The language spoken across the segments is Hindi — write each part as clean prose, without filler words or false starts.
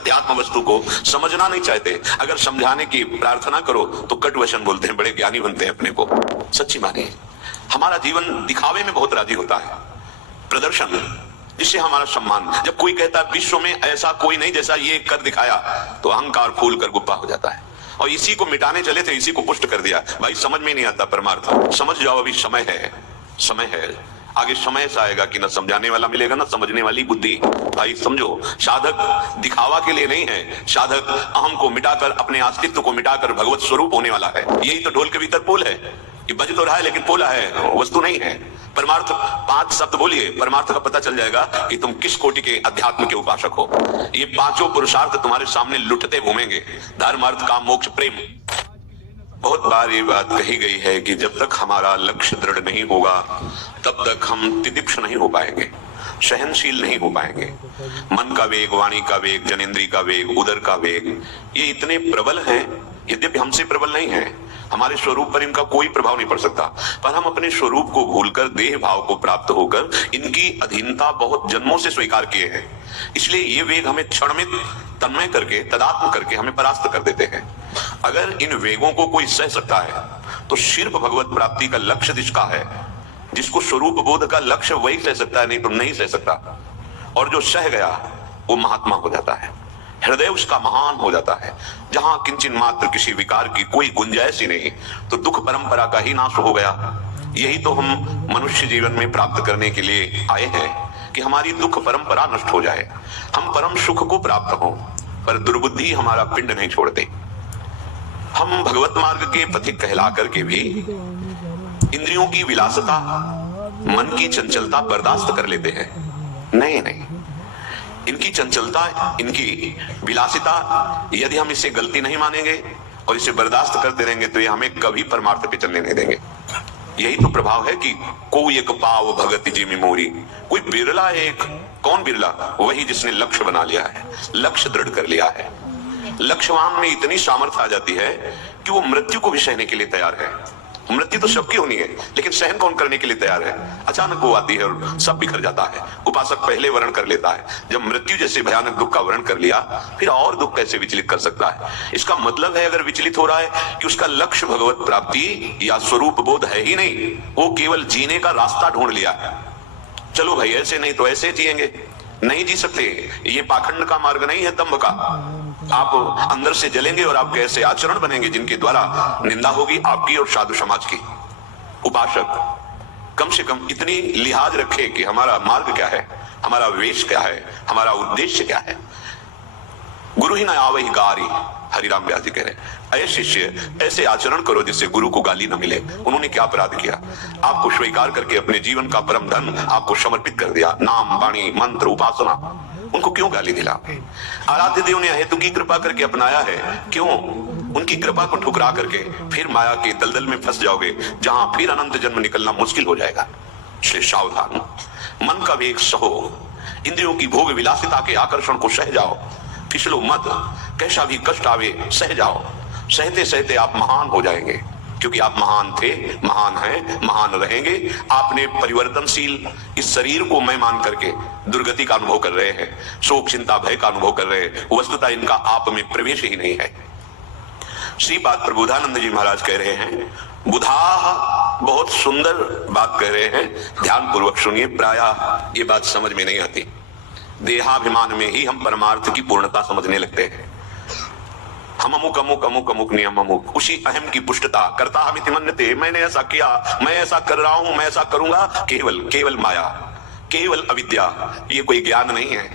अध्यात्म वस्तु को समझना नहीं चाहते, अगर समझाने की प्रार्थना करो तो कट वचन बोलते हैं, बड़े ज्ञानी बनते हैं अपने को। सच्ची मानिए, हमारा जीवन दिखावे में बहुत राजी होता है, प्रदर्शन, इससे हमारा सम्मान। जब कोई कहता है विश्व में ऐसा कोई नहीं जैसा ये कर दिखाया, तो अहंकार फूल कर गुप्पा हो जाता है। और इसी को मिटाने चले थे, इसी को पुष्ट कर दिया। भाई समझ में नहीं आता परमार्थ, समझ जाओ, अभी समय है, समय है। आगे समय ऐसा आएगा कि न समझाने वाला मिलेगा न समझने वाली बुद्धि। भाई समझो, साधक दिखावा के लिए नहीं है, साधक अहम को मिटाकर, अपने अस्तित्व को मिटाकर भगवत स्वरूप होने वाला है। यही तो ढोल के भीतर पोल है कि बज तो रहा है लेकिन पोला है, वस्तु नहीं है। परमार्थ 5 शब्द बोलिए, परमार्थ का पता चल जाएगा कि तुम किस कोटि के अध्यात्म के उपासक हो। ये 5 पुरुषार्थ तुम्हारे सामने लुटते घूमेंगे, धर्म, अर्थ, काम, मोक्ष, प्रेम। बहुत बार ये बात कही गई है कि जब तक हमारा लक्ष्य दृढ़ नहीं होगा तब तक हम तितिक्ष नहीं हो पाएंगे, सहनशील नहीं हो पाएंगे। मन का वेग, वाणी का वेग, जनेंद्री का वेग, उदर का वेग, ये इतने प्रबल हैं, यद्यपि हमसे प्रबल नहीं है। हमारे स्वरूप पर इनका कोई प्रभाव नहीं पड़ सकता, पर हम अपने स्वरूप को भूलकर देह भाव को प्राप्त होकर इनकी अधीनता बहुत जन्मों से स्वीकार किए हैं। इसलिए ये वेग हमें क्षण में तन्मय करके, तदात्म करके हमें परास्त कर देते हैं। अगर इन वेगों को कोई सह सकता है तो सिर्फ भगवत प्राप्ति का लक्ष्य जिसका है, जिसको स्वरूप बोध का लक्ष्य वही सह सकता है, नहीं तो नहीं सह सकता। और जो सह गया वो महात्मा हो जाता है, हृदय उसका महान हो जाता है। जहां किंचन मात्र किसी विकार की कोई गुंजाइश ही नहीं, तो दुख परंपरा का ही नाश हो गया। यही तो हम मनुष्य जीवन में प्राप्त करने के लिए आए हैं कि हमारी दुख परंपरा नष्ट हो जाए, हम परम सुख को प्राप्त हों। पर दुर्बुद्धि हमारा पिंड नहीं छोड़ते। हम भगवत मार्ग के पथिक कहला करके भी इंद्रियों की विलासता, मन की चंचलता बर्दाश्त कर लेते हैं। नहीं नहीं, इनकी चंचलता, इनकी विलासिता, यदि हम इसे गलती नहीं मानेंगे और इसे बर्दाश्त करते रहेंगे तो ये हमें कभी परमार्थ पे चलने नहीं देंगे। यही तो प्रभाव है कि कोई एक पाव भगति जी मेमोरी, कोई बिरला एक, कौन बिरला? वही जिसने लक्ष्य बना लिया है, लक्ष्य दृढ़ कर लिया है। लक्ष्यवान में इतनी सामर्थ्य आ जाती है कि वो मृत्यु को भी सहने के लिए तैयार है। मृत्यु तो सबकी होनी है, लेकिन सहन कौन करने के लिए तैयार है? अचानक वो आती है और सब बिखर जाता है। उपासक पहले वर्ण कर लेता है, जब मृत्यु जैसे भयानक दुख का वर्ण कर लिया फिर और दुख कैसे विचलित कर सकता है? इसका मतलब है अगर विचलित हो रहा है कि उसका लक्ष्य भगवत प्राप्ति या स्वरूप बोध है ही नहीं, वो केवल जीने का रास्ता ढूंढ लिया है। चलो भाई, ऐसे नहीं तो ऐसे जिएंगे, नहीं जी सकते। ये पाखंड का मार्ग नहीं है, दंभ का। आप अंदर से जलेंगे और आपके ऐसे आचरण बनेंगे जिनके द्वारा निंदा होगी आपकी और साधु समाज की। उपासक कम से कम इतनी लिहाज रखे कि हमारा मार्ग क्या है, हमारा वेश क्या है, हमारा उद्देश्य क्या है। गुरु ही न आवहि गारी, हरिराम व्यास जी कह रहे हैं, अय शिष्य ऐसे आचरण करो जिससे गुरु को गाली न मिले। उन्होंने क्या अपराध किया? आपको स्वीकार करके अपने जीवन का परम धन आपको समर्पित कर दिया, नाम, वाणी, मंत्र, उपासना, उनको क्यों गाली दिला? आराध्य देव ने हेतु की कृपा करके अपनाया है, क्यों? उनकी कृपा को ठुकरा करके फिर माया के दलदल में फंस जाओगे, जहां फिर अनंत जन्म निकलना मुश्किल हो जाएगा। इसलिए सावधान, मन का वेग सहो, इंद्रियों की भोग विलासिता के आकर्षण को सह जाओ, फिसलो मत, कैसा भी कष्ट आवे सह जाओ। सहते सहते आप महान हो जाएंगे, क्योंकि आप महान थे, महान हैं, महान रहेंगे। आपने परिवर्तनशील इस शरीर को मैं मान करके दुर्गति का अनुभव कर रहे हैं, शोक, चिंता, भय का अनुभव कर रहे हैं। वस्तुतः इनका आप में प्रवेश ही नहीं है। श्री बात प्रबोधानंद जी महाराज कह रहे हैं, बुधा बहुत सुंदर बात कह रहे हैं, ध्यान पूर्वक सुनिए। प्रायः ये बात समझ में नहीं आती। देहाभिमान में ही हम परमार्थ की पूर्णता समझने लगते हैं। हम अमुक अमुक अमुक अमुक नियम अमुक, उसी अहम की पुष्टता करता हम मन्यते, मैंने ऐसा किया, मैं ऐसा कर रहा हूं, मैं ऐसा करूंगा। केवल केवल माया, केवल अविद्या। ये कोई ज्ञान नहीं है,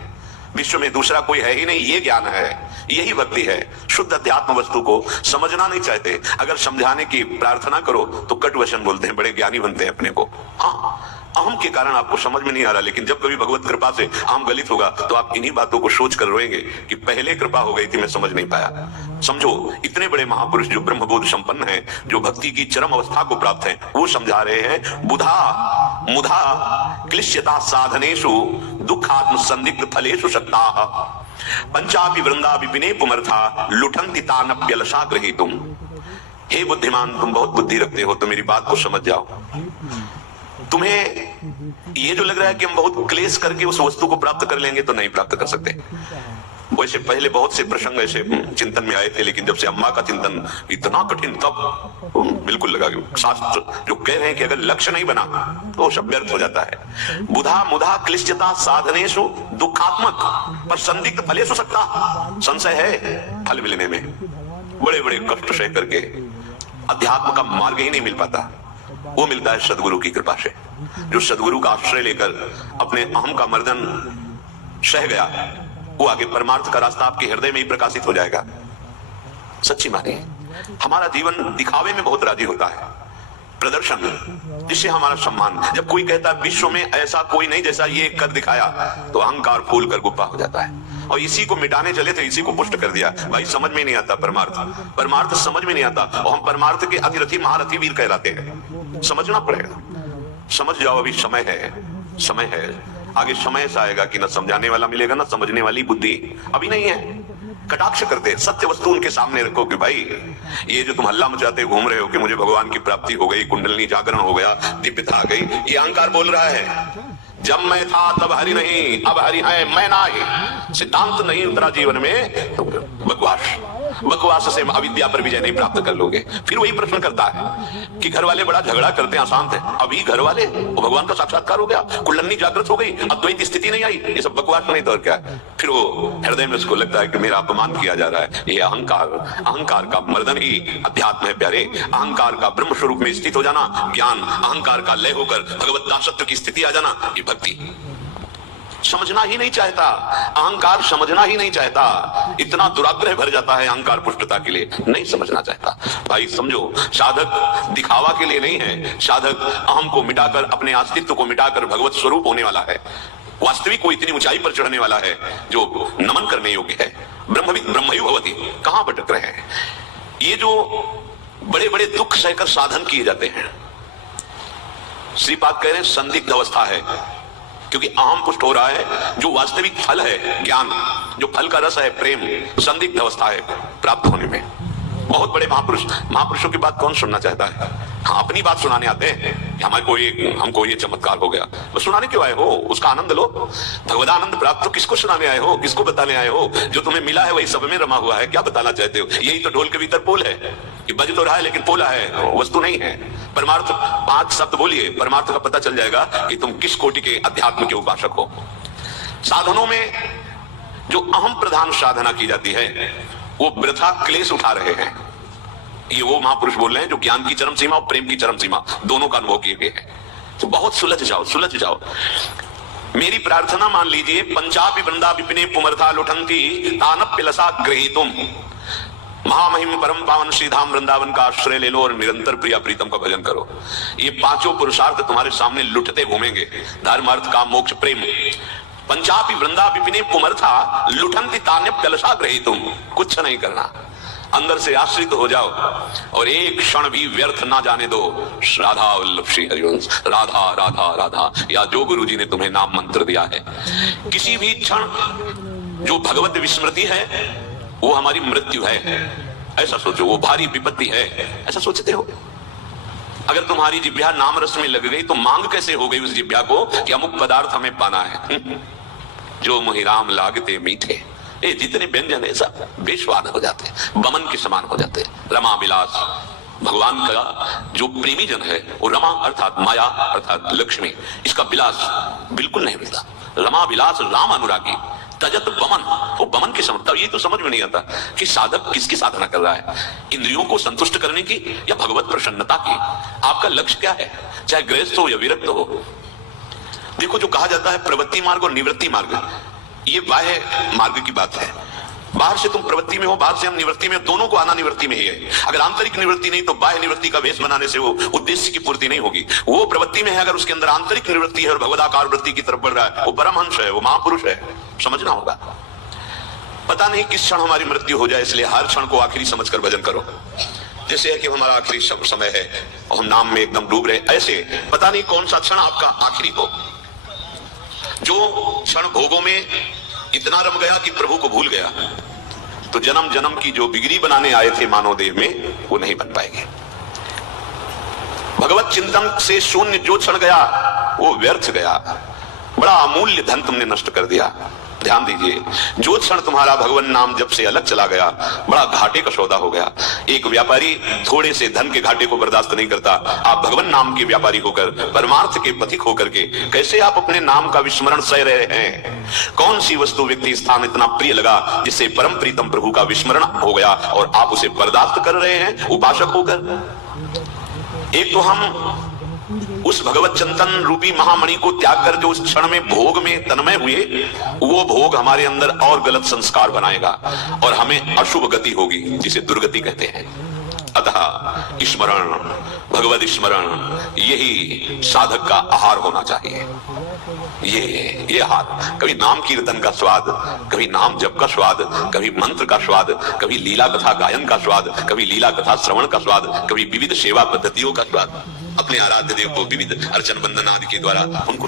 विश्व में दूसरा कोई है ही नहीं, ये ज्ञान है, यही भक्ति है। शुद्ध अध्यात्म वस्तु को समझना नहीं चाहते, अगर समझाने की प्रार्थना करो तो कट वचन बोलते हैं, बड़े ज्ञानी बनते हैं अपने को। हाँ, अहम के कारण आपको समझ में नहीं आ रहा, लेकिन जब कभी भगवत कृपा से अहम गलित होगा तो आप इन्हीं बातों को सोच कर रोएंगे कि पहले कृपा हो गई थी, मैं समझ नहीं पाया। समझो, इतने बड़े महापुरुष जो ब्रह्मबोध संपन्न हैं, जो भक्ति की चरम अवस्था को प्राप्त हैं, वो समझा रहे हैं, बुधा मुधा क्लिश्यता साधनेषु दुखात्म संदिग्ध फलेषु शक्ताः पंचापि वृंदापि विने पुमर्था लुठन्ति तानप्यलशा गृहीतुम। हे बुद्धिमान, तुम बहुत बुद्धि रखते हो, तो मेरी बात को समझ जाओ। तुम्हें ये जो लग रहा है कि हम बहुत क्लेश करके उस वस्तु को प्राप्त कर लेंगे, तो नहीं प्राप्त कर सकते। वैसे पहले बहुत से प्रसंग ऐसे चिंतन में आए थे, लेकिन जब से अम्मा का चिंतन इतना कठिन, तब बिल्कुल लगा कि शास्त्र जो कह रहे हैं कि अगर लक्ष्य नहीं बना तो सब व्यर्थ हो जाता है। बुधा मुधा क्लिश्चता साधनेषु दुखात्मक पर संदिग्ध फलेषु सकता, संशय है फल मिलने में। बड़े बड़े कष्ट सह करके अध्यात्म का मार्ग ही नहीं मिल पाता, वो मिलता है सदगुरु की कृपा से। जो सदगुरु का आश्रय लेकर अपने अहम का मर्दन सह गया, वो आगे परमार्थ का रास्ता आपके हृदय में ही प्रकाशित हो जाएगा। सच्ची मानिए, हमारा जीवन दिखावे में बहुत राजी होता है, प्रदर्शन जिससे हमारा सम्मान। जब कोई कहता है विश्व में ऐसा कोई नहीं जैसा ये कर दिखाया, तो अहंकार फूल कर गुप्पा हो जाता है। और इसी को मिटाने चले थे, इसी को पुष्ट कर दिया। भाई समझ में नहीं आता परमार्थ समझ में नहीं आता, और हम परमार्थ के अधिरथी महारथी वीर कहलाते हैं। समझना पड़ेगा, समझ जाओ, अभी समय है। आगे समय से आएगा कि न समझाने वाला मिलेगा, न समझने वाली बुद्धि। अभी नहीं है। कटाक्ष करते, सत्य वस्तु उनके सामने रखो कि भाई ये जो तुम हल्ला मचाते घूम रहे हो कि मुझे भगवान की प्राप्ति हो गई, कुंडलनी जागरण हो गया, दिव्यता आ गई, ये अहंकार बोल रहा है। जब मैं था तब हरि नहीं, अब हरि है मैं नहीं। सिद्धांत नहीं उतरा जीवन में तो बकवास से अविद्या पर विजय नहीं प्राप्त कर लोगे। फिर वही प्रश्न करता है कि घर वाले बड़ा झगड़ा करते हैं, अशांत है। अभी घर वाले भगवान का साक्षात्कार हो गया, कुंडलनी जागृत हो गई, अद्वैत स्थिति नहीं आई, ये सब बकवास नहीं तो और क्या। फिर वो हृदय में उसको लगता है कि मेरा अपमान किया जा रहा है। ये अहंकार का मर्दन ही अध्यात्म है प्यारे। अहंकार का ब्रह्म स्वरूप में स्थित हो जाना ज्ञान, अहंकार का लय होकर भगवत दासत्व की स्थिति आ जाना ये भक्ति। समझना ही नहीं चाहता, अहंकार समझना ही नहीं चाहता। इतना दुराग्रह भर जाता है अहंकार पुष्टता के लिए, नहीं समझना चाहता। भाई समझो, साधक दिखावा के लिए नहीं है, साधक अहम को मिटाकर, अपने अस्तित्व को मिटाकर भगवत स्वरूप होने वाला है। वास्तविक को इतनी ऊंचाई पर चढ़ने वाला है जो नमन करने योग्य है। ब्रह्मविद ब्रह्मयु भवति, कहां भटक रहे हैं। ये जो बड़े बड़े दुख सहकर साधन किए जाते हैं, श्रीपाद कह रहे हैं संदिग्ध अवस्था है, क्योंकि अहम पुष्ट हो रहा है। जो वास्तविक फल है ज्ञान, जो फल का रस है प्रेम, संदिग्ध अवस्था है प्राप्त होने में। बहुत बड़े महापुरुषों की बात कौन सुनना चाहता है। हाँ, अपनी बात सुनाने आते हैं कि हमको ये चमत्कार हो गया, वो सुनाने क्यों आए हो, उसका आनंद लो। भगवदानंद प्राप्त तो किसको सुनाने आए हो, किसको बताने आए हो। जो तुम्हें मिला है वही सब में रमा हुआ है, क्या बताना चाहते हो। यही तो ढोल के भीतर पोल है कि बज तो रहा है लेकिन पोला है, वस्तु नहीं है। परमार्थ 5 शब्द बोलिए, परमार्थ का पता चल जाएगा कि तुम किस कोटि के अध्यात्म के उपासक हो। साधनों में जो अहम प्रधान साधना की जाती है वो वृथा क्लेश उठा रहे हैं। ये वो महापुरुष बोल रहे हैं जो ज्ञान की चरम सीमा और प्रेम की चरम सीमा दोनों का अनुभव किए गए हैं। तो बहुत सुलझ जाओ। मेरी प्रार्थना मान लीजिए, पंचापि वृंदा विपिने पुमर्था लुठंती तानप्य लसा ग्रहीतुम। महामहिम परम पावन श्रीधाम वृंदावन का आश्रय ले लो और निरंतर प्रिया प्रीतम का भजन करो। ये 5 पुरुषार्थ तुम्हारे सामने लुटते घूमेंगे, धर्म अर्थ काम मोक्ष प्रेम। पंचापि वृंदा विपिने पुमर्था लुठंती तान्यप्य लसा ग्रहीतुम। कुछ नहीं करना, अंदर से आश्रित हो जाओ और एक क्षण भी व्यर्थ ना जाने दो। राधा वल्लभ श्री हरिवंश, राधा राधा राधा, या जो गुरु जी ने तुम्हें नाम मंत्र दिया है। किसी भी क्षण जो भगवत विस्मृति है वो हमारी मृत्यु है, ऐसा सोचो। वो भारी विपत्ति है, ऐसा सोचते हो। अगर तुम्हारी जिह्वा नाम रस में लग गई तो मांग कैसे हो गई उस जिह्वा को कि अमुक पदार्थ हमें पाना है। जो मोहिराम लागते मीठे, ये जितने व्यंजन है सब बेस्वाद हो जाते, बमन के समान हो जाते। रमा विलास, भगवान का जो प्रेमी जन है वो रमा अर्थात माया अर्थात लक्ष्मी, इसका विलास बिल्कुल नहीं मिलता। रमा विलास राम अनुरागी, तजत बमन, वो बमन के समझता। ये तो समझ में नहीं आता कि साधक किसकी साधना कर रहा है, इंद्रियों को संतुष्ट करने की या भगवत प्रसन्नता की। आपका लक्ष्य क्या है, चाहे गृहस्थ हो या विरक्त हो। देखो, जो कहा जाता है प्रवृत्ति मार्ग और निवृत्ति मार्ग, ये बाह्य मार्ग की बात है। बाहर से तुम प्रवृत्ति में हो, बाहर से हम निवृत्ति में, दोनों को आना निवृत्ति में ही है। अगर आंतरिक निवृत्ति नहीं तो बाह्य निवृत्ति का वेश बनाने से वो उद्देश्य की पूर्ति नहीं होगी। वो प्रवृत्ति में है, अगर उसके अंदर आंतरिक निवृत्ति है और भगवदाकार वृत्ति की तरफ बढ़ रहा है, वो परमहंस है, वो महापुरुष है। समझना होगा। पता नहीं किस क्षण हमारी मृत्यु हो जाए, इसलिए हर क्षण को आखिरी समझकर भजन करो। जैसे है कि हमारा आखिरी समय है और हम नाम में एकदम डूब रहे, ऐसे पता नहीं कौन सा क्षण आपका आखिरी हो। जो क्षण भोगों में इतना रम गया कि प्रभु को भूल गया, तो जन्म जन्म की जो बिगड़ी बनाने आए थे मानव देह में वो नहीं बन पाएंगे। भगवत चिंतन से शून्य जो क्षण गया वो व्यर्थ गया। बड़ा अमूल्य धन तुमने नष्ट कर दिया। ध्यान दीजिए, जो क्षण तुम्हारा भगवान नाम जब से अलग चला गया, बड़ा घाटे का सौदा हो गया। एक व्यापारी थोड़े से धन के घाटे को बर्दाश्त नहीं करता। आप भगवान नाम के व्यापारी होकर, परमार्थ के पथिक होकर के कैसे आप अपने नाम का विस्मरण सह रहे हैं? कौन सी वस्तु, व्यक्ति, स्थान इतना प्रिय लगा जिससे परम प्रीतम प्रभु का विस्मरण हो गया और आप उसे बर्दाश्त कर रहे हैं उपासक होकर? एक तो हम उस भगवत चिंतन रूपी महामणि को त्याग कर जो उस क्षण में भोग में तन्मय हुए, वो भोग हमारे अंदर और गलत संस्कार बनाएगा और हमें अशुभ गति होगी, जिसे दुर्गति कहते हैं। अतः स्मरण, भगवत स्मरण, यही साधक का आहार होना चाहिए। ये आहार, कभी नाम कीर्तन का स्वाद, कभी नाम जप का स्वाद, कभी मंत्र का स्वाद, कभी लीला कथा गायन का स्वाद, कभी लीला कथा श्रवण का स्वाद, कभी विविध सेवा पद्धतियों का स्वाद, अपने आराध्य देव को विविध अर्चन बंदन आदि के द्वारा उनको